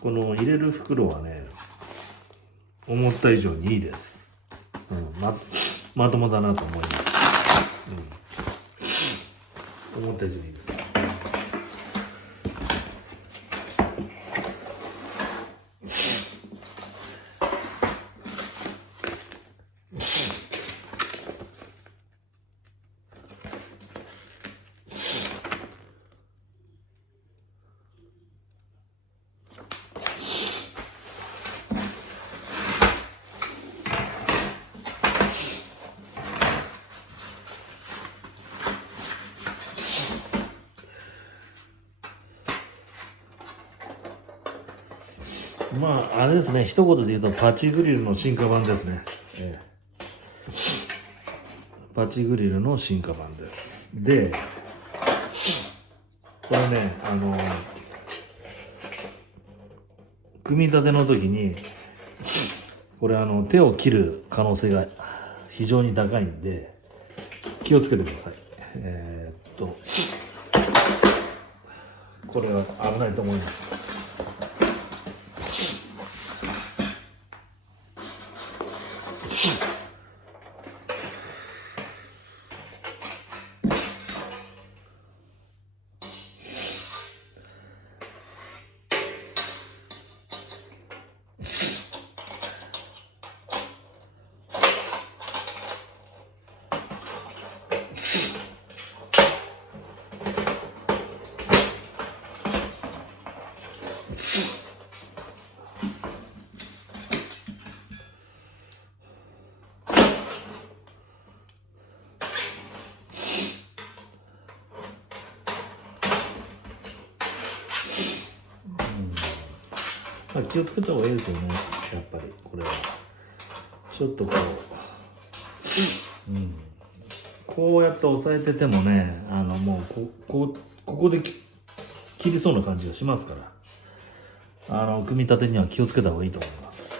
この入れる袋はね、思った以上にいいです。まともだなと思います。思った以上にいいです。まあ、あれですね、一言で言うとパチグリルの進化版ですね。パチグリルの進化版です。で、これね、組み立ての時に、これ手を切る可能性が非常に高いんで、気をつけてください。これは危ないと思います。気をつけた方がいいですよね、やっぱりこれは。ちょっとこうやって押さえててもね、もうここで切りそうな感じがしますから、組み立てには気をつけた方がいいと思います。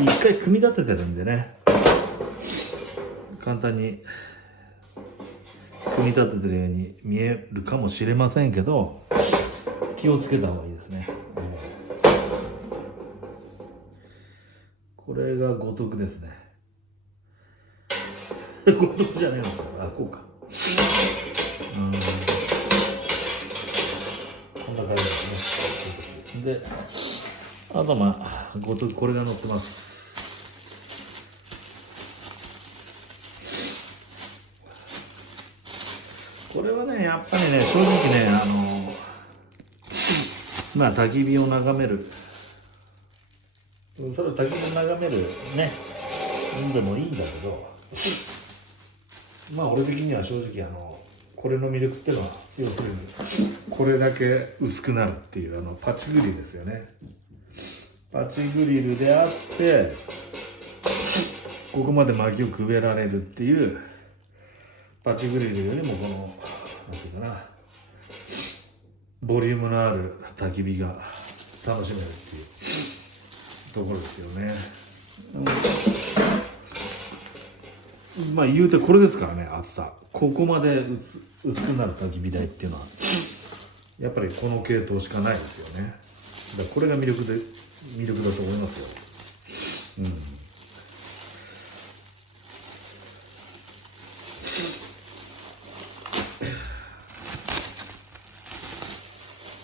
一回組み立ててるんでね、簡単に組み立ててるように見えるかもしれませんけど、気をつけた方がいいですね。これが五徳ですね。五徳じゃねえのか、こうか。こんな感じですね。で、あと五徳、これが乗ってます。これはね、やっぱりね、正直ね、焚き火を眺める、それを焚き火を眺めるね、んでもいいんだけど、俺的には正直これの魅力っていうのは、要するにこれだけ薄くなるっていうパチグリルですよね。パチグリルであってここまで薪をくべられるっていうパチグリルよりもこのなんていうかな、ボリュームのある焚き火が楽しめるっていうところですよね。言うてこれですからね、厚さここまで薄くなる焚き火台っていうのはやっぱりこの系統しかないですよね。だからこれが魅力だと思いますよ。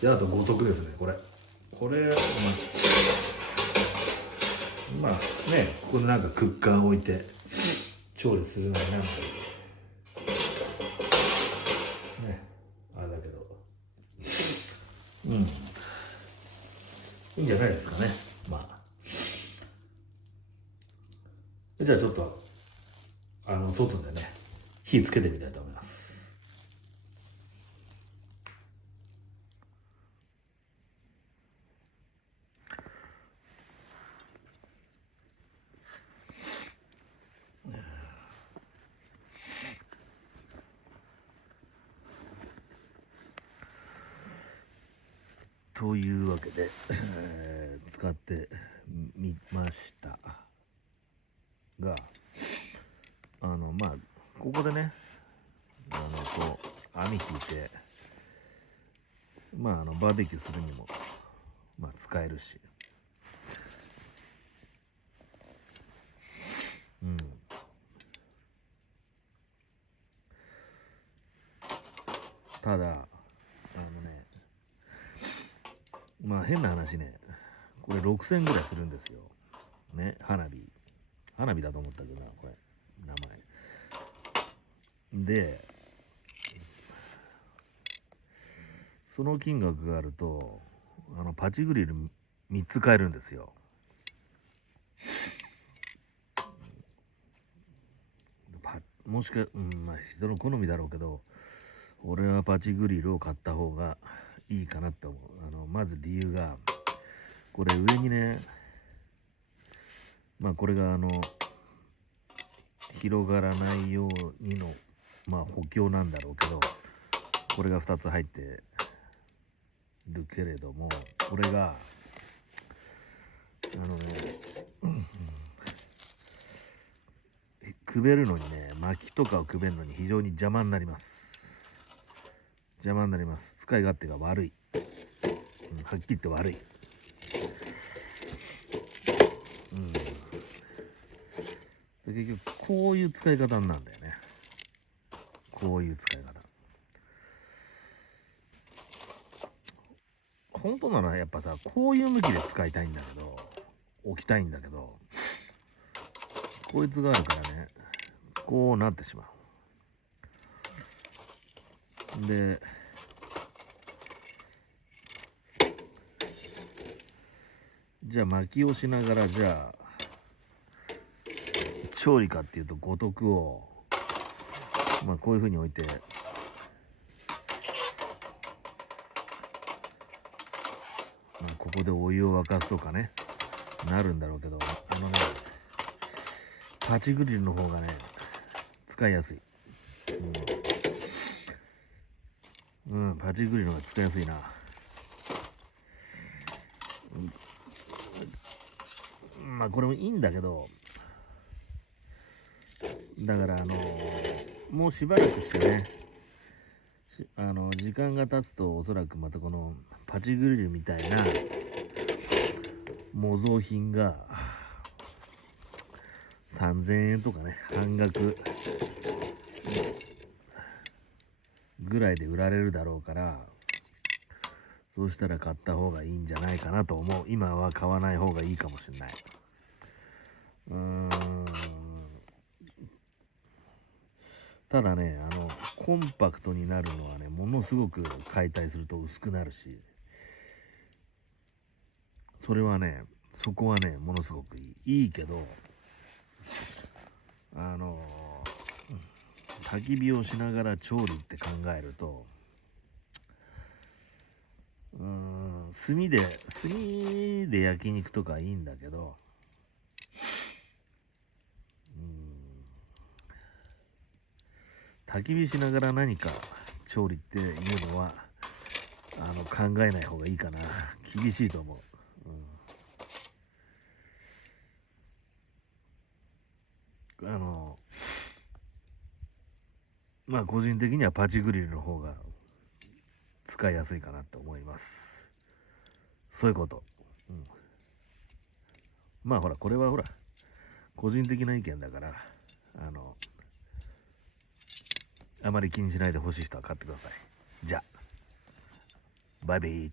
で、あと五徳ですね。これここでなんかクッカーを置いて調理するのになんかね、あれだけどいいんじゃないですかね。まあじゃあちょっと外でね火つけてみたいと思います。というわけで、使ってみましたが、まあここでねこう網引いて、バーベキューするにも使えるし、ただ変な話ね、これ6000円ぐらいするんですよね。花火だと思ったけどな、これ名前で、その金額があるとパチグリル3つ買えるんですよ。もしか、人の好みだろうけど、俺はパチグリルを買った方がいいかなって思う。まず理由が、これ上にね、これが広がらないようにの補強なんだろうけど、これが2つ入ってるけれども、これがくべるのにね、薪とかをくべるのに非常に邪魔になります。使い勝手が悪い、はっきり言って悪い。で結局こういう使い方なんだよね。こういう使い方。本当ならやっぱさ、こういう向きで使いたいんだけど、置きたいんだけど、こいつがあるからね、こうなってしまう。でじゃあ薪をしながら、じゃあ調理かっていうと、五徳をこういうふうに置いて、ここでお湯を沸かすとかね、なるんだろうけど、パチグリルの方がね使いやすい。パチグリルの方が使いやすいな。これもいいんだけど、だからもうしばらくしてね、時間が経つと、おそらくまたこのパチグリルみたいな模造品が3000円とかね、半額ぐらいで売られるだろうから、そうしたら買った方がいいんじゃないかなと思う。今は買わない方がいいかもしれない。ただね、コンパクトになるのはね、ものすごく解体すると薄くなるし、それはね、そこはね、ものすごくいいけど、焚き火をしながら調理って考えると、炭で焼肉とかいいんだけど、焚き火しながら何か調理っていうのは考えない方がいいかな。厳しいと思う。個人的にはパチグリルの方が使いやすいかなと思います。そういうこと。ほら、これはほら個人的な意見だから、あまり気にしないでほしい人は買ってください。じゃあバイビー。